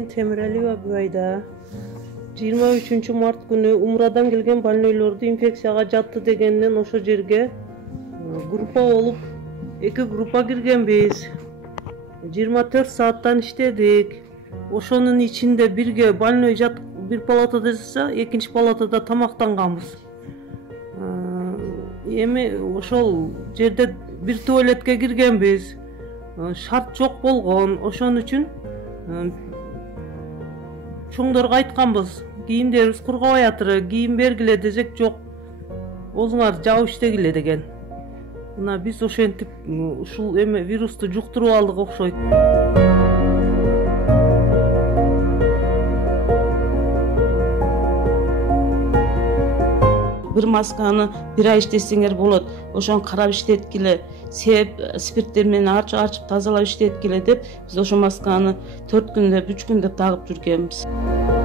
Мен Темиралиева Bübayda. 23 Mart günü Umradan gelgen balneylordu infeksiyaya jattı degenden oşo jerge grupa olup iki grupa girgen biz. 24 saattan işledik. Oşonun içinde birge balnöy jat bir palatada ise ikinci palatada tamaktanganбыз. Эми ошол жерде bir tuvaletке girgenбиз. Şart жок болгон. Ошон үчүн чоңдорго айтканбыз. Кийимдерибиз кургабай атыр, кийим бергиле десек жок. Озуңар жаап иштегиле деген. Мына биз ошентип ушул эме вирусту жуктуруп алдык окшойт. Bir maskаны bir ay işlesеңер болот. Ошону карап иштеткиле. Спирттер менен арчып тазалап иштеткиле деп биз ошо масканы 4 күндө, 3 күндө тагып жүргөнбүз.